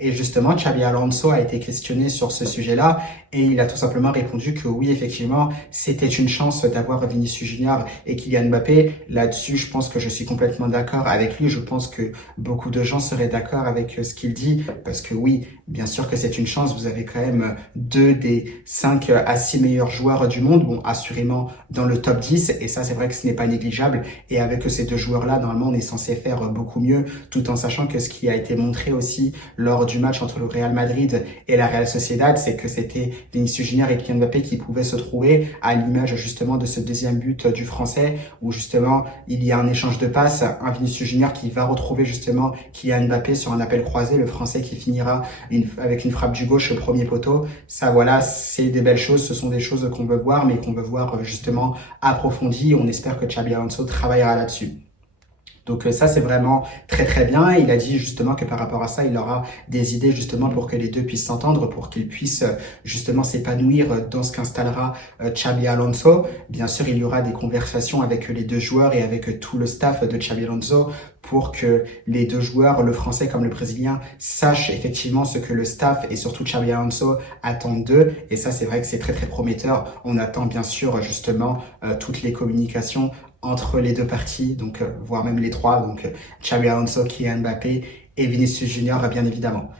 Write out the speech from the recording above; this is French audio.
Et justement, Xabi Alonso a été questionné sur ce sujet-là et il a tout simplement répondu que oui, effectivement, c'était une chance d'avoir Vinicius Junior et Kylian Mbappé. Là-dessus, je pense que je suis complètement d'accord avec lui. Je pense que beaucoup de gens seraient d'accord avec ce qu'il dit parce que oui, bien sûr que c'est une chance. Vous avez quand même deux des 5 à 6 meilleurs joueurs du monde. Bon, assurément dans le top 10 et ça, c'est vrai que ce n'est pas négligeable. Et avec ces deux joueurs-là, normalement, on est censé faire beaucoup mieux tout en sachant que ce qui a été montré aussi lors du match entre le Real Madrid et la Real Sociedad, c'est que c'était Vinicius Junior et Kylian Mbappé qui pouvaient se trouver à l'image justement de ce deuxième but du Français où justement il y a un échange de passes, un Vinicius Junior qui va retrouver justement Kylian Mbappé sur un appel croisé, le Français qui finira avec une frappe du gauche au premier poteau. Ça voilà, c'est des belles choses, ce sont des choses qu'on veut voir mais qu'on veut voir justement approfondies. On espère que Xabi Alonso travaillera là-dessus. Donc ça, c'est vraiment très très bien. Il a dit justement que par rapport à ça, il aura des idées justement pour que les deux puissent s'entendre, pour qu'ils puissent justement s'épanouir dans ce qu'installera Xabi Alonso. Bien sûr, il y aura des conversations avec les deux joueurs et avec tout le staff de Xabi Alonso pour que les deux joueurs, le français comme le brésilien, sachent effectivement ce que le staff et surtout Xabi Alonso attendent d'eux. Et ça, c'est vrai que c'est très très prometteur. On attend bien sûr justement toutes les communications entre les deux parties, donc voire même les trois, donc Xabi Alonso, Kylian Mbappé et Vinicius Junior bien évidemment.